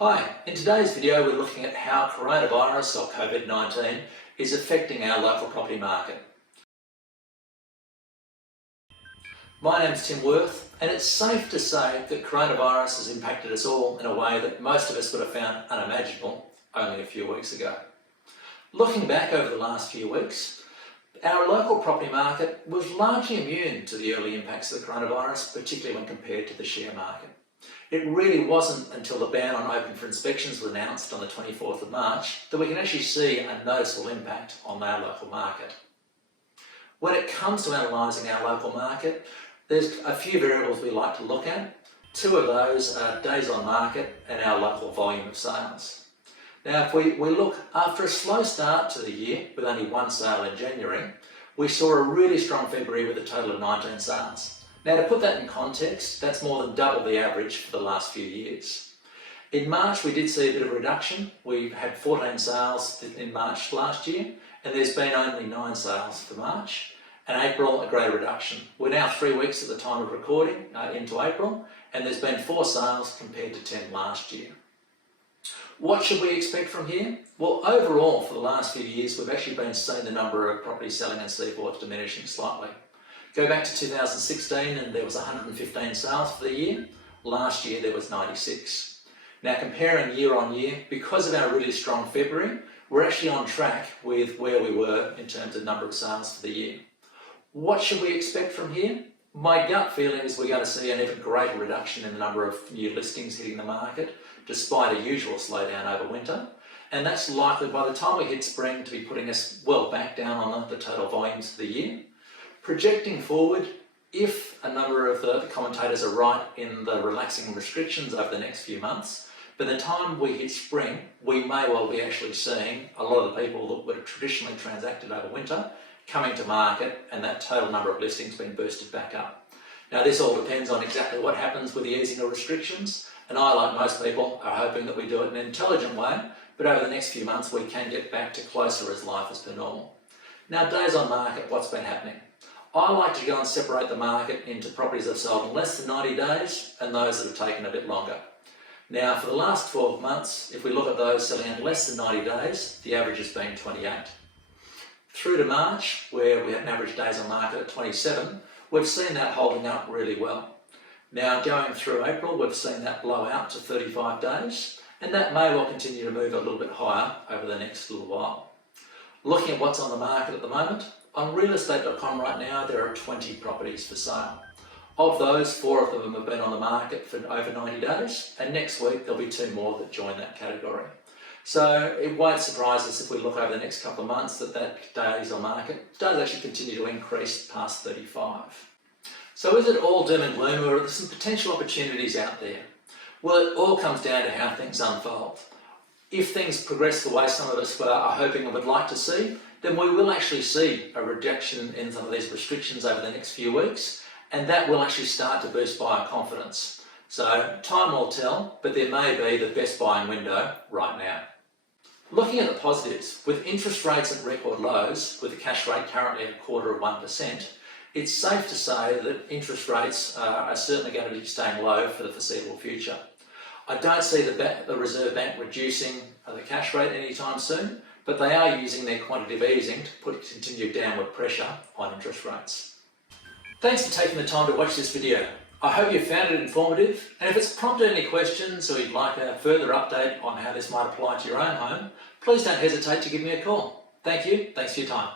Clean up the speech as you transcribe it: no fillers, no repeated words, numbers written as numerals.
Hi, in today's video we're looking at how coronavirus or COVID-19 is affecting our local property market. My name's Tim Worth, and it's safe to say that coronavirus has impacted us all in a way that most of us would have found unimaginable only a few weeks ago. Looking back over the last few weeks, our local property market was largely immune to the early impacts of the coronavirus, particularly when compared to the share market. It really wasn't until the ban on open for inspections was announced on the 24th of March that we can actually see a noticeable impact on our local market. When it comes to analysing our local market, there's a few variables we like to look at. Two of those are days on market and our local volume of sales. Now, if we look, after a slow start to the year with only one sale in January, we saw a really strong February with a total of 19 sales. Now, to put that in context, that's more than double the average for the last few years. In March, we did see a bit of a reduction. We had 14 sales in March last year, and there's been only 9 sales for March. And April, a greater reduction. We're now 3 weeks at the time of recording into April, and there's been 4 sales compared to 10 last year. What should we expect from here? Well, overall, for the last few years, we've actually been seeing the number of properties selling in Seaforth diminishing slightly. Go back to 2016 and there was 115 sales for the year. Last year there was 96. Now, comparing year on year, because of our really strong February, we're actually on track with where we were in terms of number of sales for the year. What should we expect from here? My gut feeling is we're going to see an even greater reduction in the number of new listings hitting the market, despite a usual slowdown over winter. And that's likely by the time we hit spring to be putting us well back down on the total volumes for the year. Projecting forward, if a number of the commentators are right in the relaxing restrictions over the next few months, by the time we hit spring, we may well be actually seeing a lot of the people that would have traditionally transacted over winter coming to market, and that total number of listings being boosted back up. Now, this all depends on exactly what happens with the easing of restrictions, and I, like most people, are hoping that we do it in an intelligent way, but over the next few months we can get back to closer as life as per normal. Now, days on market, what's been happening? I like to go and separate the market into properties that have sold in less than 90 days and those that have taken a bit longer. Now, for the last 12 months, if we look at those selling in less than 90 days, the average has been 28. Through to March, where we had an average days on market at 27, we've seen that holding up really well. Now, going through April, we've seen that blow out to 35 days, and that may well continue to move a little bit higher over the next little while. Looking at what's on the market at the moment, on realestate.com right now, there are 20 properties for sale. Of those, 4 of them have been on the market for over 90 days, and next week there'll be 2 more that join that category. So it won't surprise us if we look over the next couple of months that days on market does actually continue to increase past 35. So is it all doom and gloom, or are there some potential opportunities out there? Well, it all comes down to how things unfold. If things progress the way some of us are hoping and would like to see, then we will actually see a reduction in some of these restrictions over the next few weeks, and that will actually start to boost buyer confidence. So time will tell, but there may be the best buying window right now. Looking at the positives, with interest rates at record lows, with the cash rate currently at 0.25%, it's safe to say that interest rates are certainly going to be staying low for the foreseeable future. I don't see the Reserve Bank reducing the cash rate anytime soon, but they are using their quantitative easing to put continued downward pressure on interest rates. Thanks for taking the time to watch this video. I hope you found it informative, and if it's prompted any questions or you'd like a further update on how this might apply to your own home, please don't hesitate to give me a call. Thank you, thanks for your time.